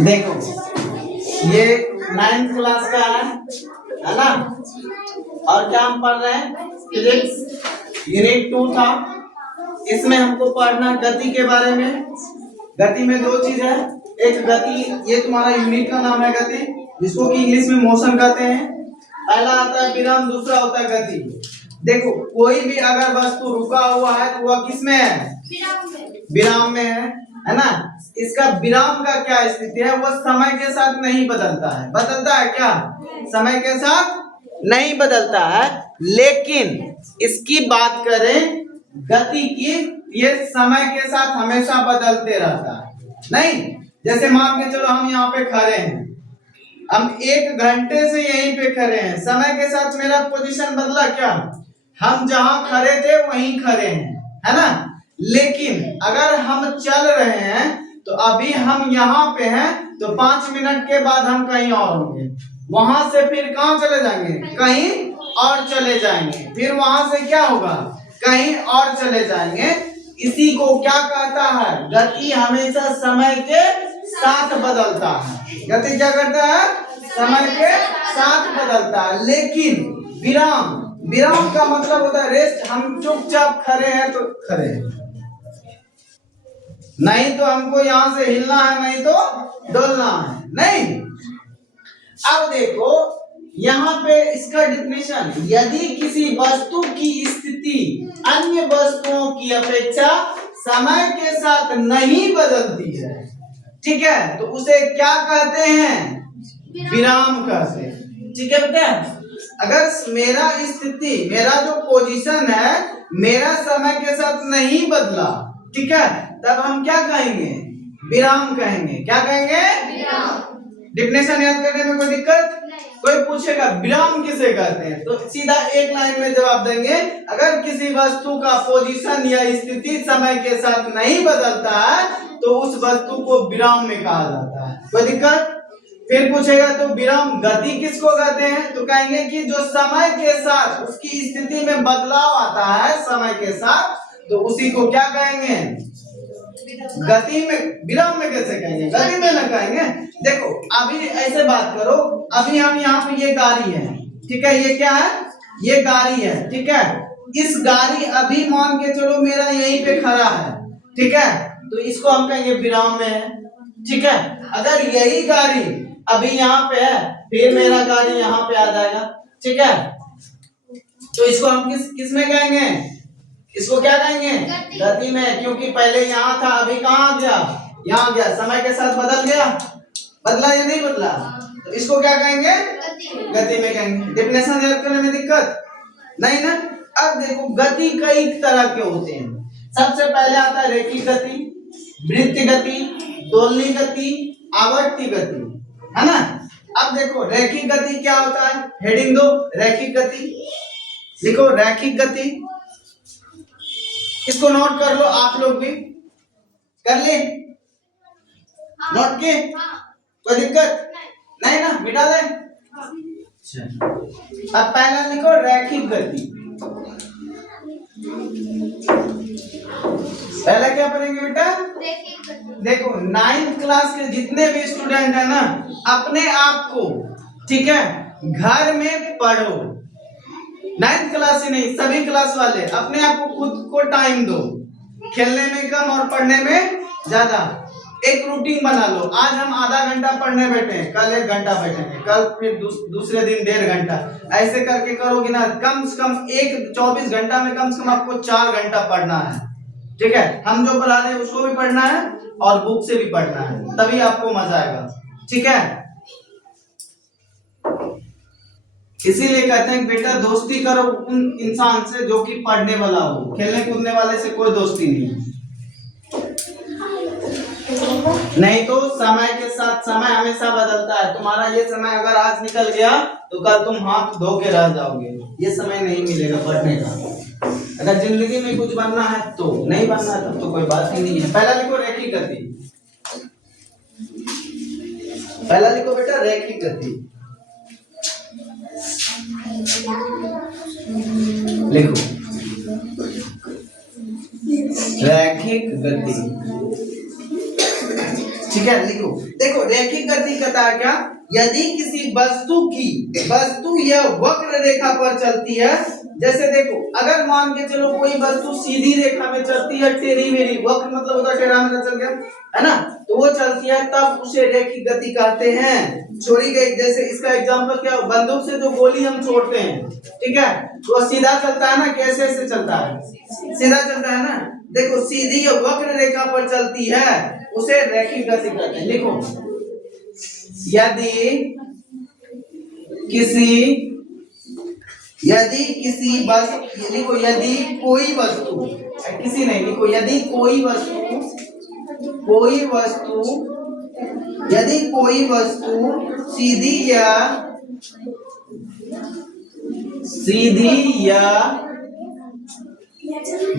देखो ये 9th class का है ना, और क्या हम पढ़ रहे हैं, फिजिक्स यूनिट 2 था। इसमें हमको पढ़ना गति के बारे में। गति में दो चीज है, एक गति, ये तुम्हारा यूनिट का नाम है गति, जिसको कि इंग्लिश में मोशन कहते हैं। पहला आता है विराम, दूसरा होता है गति। देखो कोई भी अगर वस्तु रुका हुआ है तो वह किस में है, विराम में है ना। इसका विराम का क्या स्थिति है, वह समय के साथ नहीं बदलता है। बदलता है क्या, समय के साथ नहीं बदलता है। लेकिन इसकी बात करें गति की, ये समय के साथ हमेशा बदलते रहता है। नहीं, जैसे मान के चलो हम यहाँ पे खड़े हैं, हम 1 घंटे से यहीं पे खड़े हैं, समय के साथ मेरा पोजीशन बदला क्या, हम जहां खड़े थे वहीं खड़े हैं, है ना। लेकिन अगर हम चल रहे हैं तो अभी हम यहाँ पे हैं, तो 5 मिनट के बाद हम कहीं और होंगे, वहां से फिर कहाँ चले जाएंगे, कहीं और चले जाएंगे, फिर वहां से क्या होगा, कहीं और चले जाएंगे। इसी को क्या कहता है, गति हमेशा समय के साथ बदलता है। गति क्या करता है, समय के साथ बदलता है। लेकिन विराम, विराम का मतलब होता है रेस्ट। हम चुपचाप खड़े हैं तो खड़े हैं, नहीं तो हमको यहाँ से हिलना है, नहीं तो डोलना है, नहीं। अब देखो यहाँ पे इसका डिफिनेशन, यदि किसी वस्तु की स्थिति अन्य वस्तुओं की अपेक्षा समय के साथ नहीं बदलती है, ठीक है, तो उसे क्या कहते हैं, विराम कहते हैं। ठीक है बेटा, अगर मेरा स्थिति, मेरा जो पोजीशन है, मेरा समय के साथ नहीं बदला, ठीक है, तब हम क्या कहेंगे, विराम कहेंगे। क्या कहेंगे, विराम। डिफिनेशन याद करने में कोई दिक्कत, कोई पूछेगा विराम किसे कहते हैं, तो सीधा एक लाइन में जवाब देंगे, अगर किसी वस्तु का पोजीशन या स्थिति समय के साथ नहीं बदलता है तो उस वस्तु को विराम में कहा जाता है। कोई दिक्कत, फिर पूछेगा तो विराम गति किसको कहते हैं, तो कहेंगे कि जो समय के साथ उसकी स्थिति में बदलाव आता है समय के साथ, तो उसी को क्या कहेंगे, गति में। विराम में कैसे कहेंगे, गति में ना कहेंगे। देखो अभी ऐसे बात करो, अभी हम यहाँ पे, ये गाड़ी है, ठीक है, ये क्या है, ये गाड़ी है, ठीक है। इस गाड़ी अभी मान के चलो मेरा यहीं पे खड़ा है, ठीक है, तो इसको हम कहेंगे विराम में है, ठीक है। अगर यही गाड़ी अभी यहाँ पे है, फिर मेरा गाड़ी यहाँ पे आ जाएगा, ठीक है, तो इसको हम किस में कहेंगे, इसको क्या कहेंगे, गति में, क्योंकि पहले यहाँ था, अभी कहाँ गया, यहाँ गया, समय के साथ बदल गया, बदला या नहीं बदला, तो इसको क्या कहेंगे, गति में कहेंगे। डिफिनेशन याद करने में दिक्कत नहीं ना। अब देखो गति कई तरह के होते हैं। सबसे पहले आता है रेखिक गति, वृत्त गति, दोलनी गति, आवर्ती गति, है ना। अब देखो रैखिक गति क्या होता है, हेडिंग दो, रैखिक गति लिखो, रैखिक गति, इसको नोट कर लो, आप लोग भी कर ले, नोट के, कोई दिक्कत नहीं ना, मिटा दे। अब पहला लिखो रैखिक गति। पहला क्या पढ़ेंगे बेटा, देखो 9th क्लास के जितने भी स्टूडेंट है ना, अपने आप को, ठीक है, घर में पढ़ो। 9th क्लास ही नहीं, सभी क्लास वाले अपने आप को, खुद को टाइम दो, खेलने में कम और पढ़ने में ज्यादा। एक रूटीन बना लो, आज हम आधा घंटा पढ़ने बैठे, कल 1 घंटा बैठेंगे, कल फिर दूसरे दिन 1.5 घंटा, ऐसे करके करोगे ना, कम से कम 24 घंटा में कम से कम आपको 4 घंटा पढ़ना है, ठीक है। हम जो पढ़ा रहे हैं उसको भी पढ़ना है और बुक से भी पढ़ना है, तभी आपको मजा आएगा, ठीक है। इसीलिए कहते हैं बेटा दोस्ती करो उन इंसान से जो कि पढ़ने वाला हो, खेलने कूदने वाले से कोई दोस्ती नहीं। नहीं तो समय के साथ, समय हमेशा बदलता है। तुम्हारा ये समय अगर आज निकल गया तो कल तुम हाथ धो के रह जाओगे, ये समय नहीं मिलेगा पढ़ने का। अगर जिंदगी में कुछ बनना है तो, नहीं बनना है तब तो कोई बात ही नहीं है। पहला लिखो रैखिक गति, पहला लिखो बेटा रैखिक गति। लिखो रैखिक गति। ठीक है, लिखो। देखो रैखिक गति कहता है क्या, यदि किसी वस्तु यह वक्र रेखा पर चलती है। जैसे देखो, अगर मान के चलो कोई वस्तु सीधी रेखा में चलती है, टेढ़ी मेढ़ी, वक्र मतलब होता है टेढ़ा मेढ़ा चल गया, है ना, तो वो चलती है, तब उसे रैखिक गति कहते हैं। छोड़ी गई, जैसे इसका एग्जांपल क्या, बंदूक से जो गोली हम छोड़ते हैं, ठीक है, तो सीधा चलता है ना, कैसे ऐसे चलता है, सीधा चलता है ना। देखो सीधी वक्र रेखा पर चलती है, उसे रैखिक गति कहते हैं। लिखो, यदि किसी वस्तु, लिखो यदि कोई वस्तु, किसी नहीं, लिखो यदि कोई वस्तु सीधी या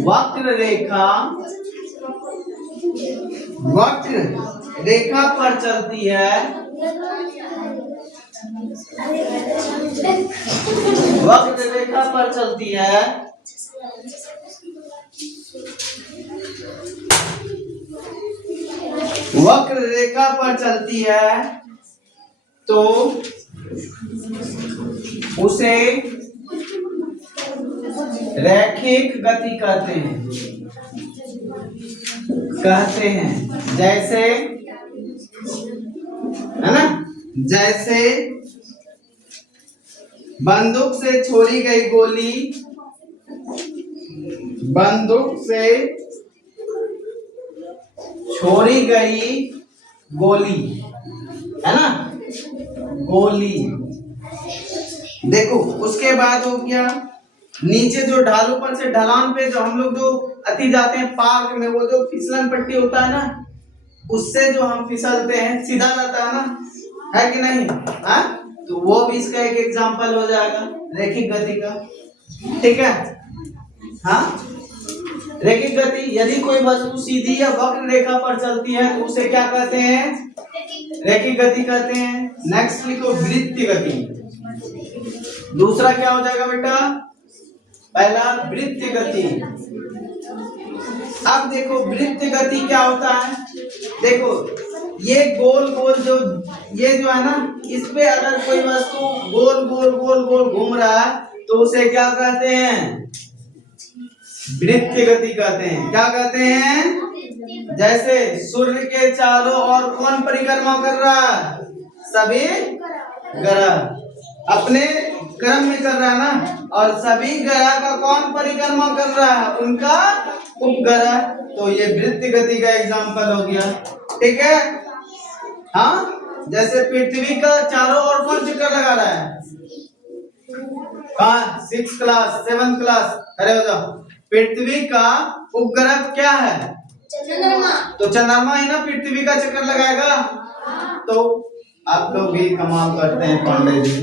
वक्र रेखा पर चलती है, वक्र रेखा पर चलती है, वक्र रेखा पर चलती है, तो उसे रैखिक गति कहते हैं। जैसे, है ना, जैसे बंदूक से छोड़ी गई गोली, है ना, गोली। देखो उसके बाद हो गया, नीचे जो ढाल, ऊपर से ढलान पे जो हम लोग जो अति जाते हैं पार्क में, वो जो फिसलन पट्टी होता है ना, उससे जो हम फिसलते हैं, सीधा जाता है ना, है कि नहीं, हाँ, तो वो भी इसका एक एग्जांपल हो जाएगा रैखिक गति का। ठीक है, हाँ, रैखिक गति, यदि कोई वस्तु सीधी या वक्र रेखा पर चलती है तो उसे क्या कहते हैं, रैखिक गति कहते हैं। नेक्स्ट लिखो वृत्तीय गति। दूसरा क्या हो जाएगा बेटा, पहला वृत्तीय गति। अब देखो वृत्तीय गति क्या होता है, देखो ये गोल गोल जो ये जो है ना, इस पे अगर कोई वस्तु गोल गोल गोल गोल घूम रहा है तो उसे क्या कहते हैं, वृत्तीय गति कहते हैं। क्या कहते हैं, जैसे सूर्य के चारों ओर कौन परिक्रमा कर रहा है, सभी ग्रह अपने क्रम में कर रहा है ना, और सभी ग्रह का कौन परिक्रमा कर रहा है, उनका उपग्रह, तो ये वृत्तीय गति का एग्जांपल हो गया। ठीक है, हाँ, जैसे पृथ्वी का चारों ओर कौन चक्कर लगा रहा है, हाँ, 6th क्लास 7th क्लास, अरे हो जाओ, पृथ्वी का उपग्रह क्या है, चंद्रमा, तो चंद्रमा ही ना पृथ्वी का चक्कर लगाएगा। तो आप लोग भी कमाल करते हैं पांडे जी।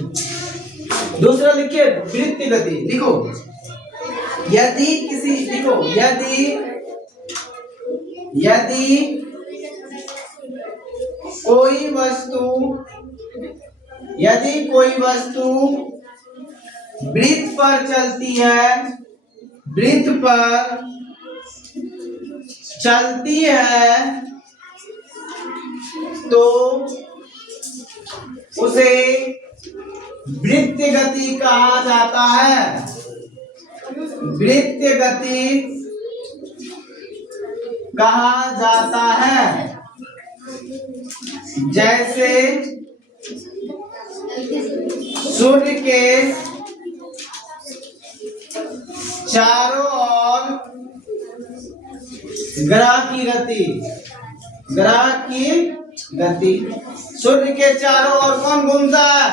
दूसरा लिखिए वृत्तीय गति, लिखो यदि किसी, लिखो यदि कोई वस्तु वृत्त पर चलती है, तो उसे वृत्तीय गति कहा जाता है। वृत्तीय गति कहा जाता है। जैसे सूर्य के चारों ओर ग्रह की गति, सूर्य के चारों ओर कौन घूमता है,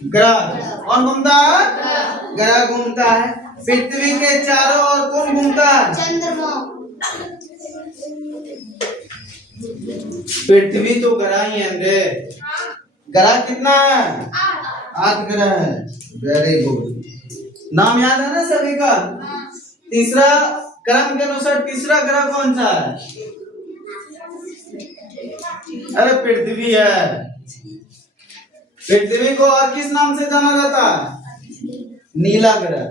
ग्रह, कौन घूमता है, ग्रह घूमता है। पृथ्वी के चारों ओर कौन घूमता है, चंद्रमा। पृथ्वी तो ग्रह ही है रे, ग्रह कितना है, 8 ग्रह है। वेरी गुड, नाम याद है ना सभी का। तीसरा क्रम के अनुसार तीसरा ग्रह कौन सा है, अरे पृथ्वी है। पृथ्वी को और किस नाम से जाना जाता है, नीला ग्रह।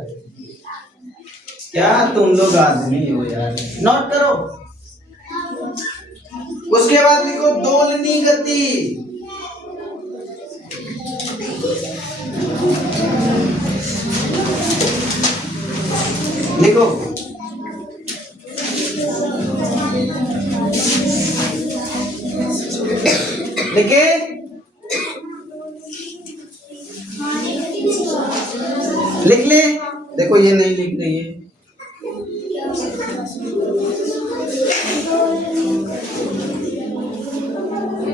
क्या तुम लोग आदमी हो यार, नोट करो। उसके बाद लिखो दोलनी गति। लिखो लिखे, लिख ले। देखो ये नहीं लिख रही है।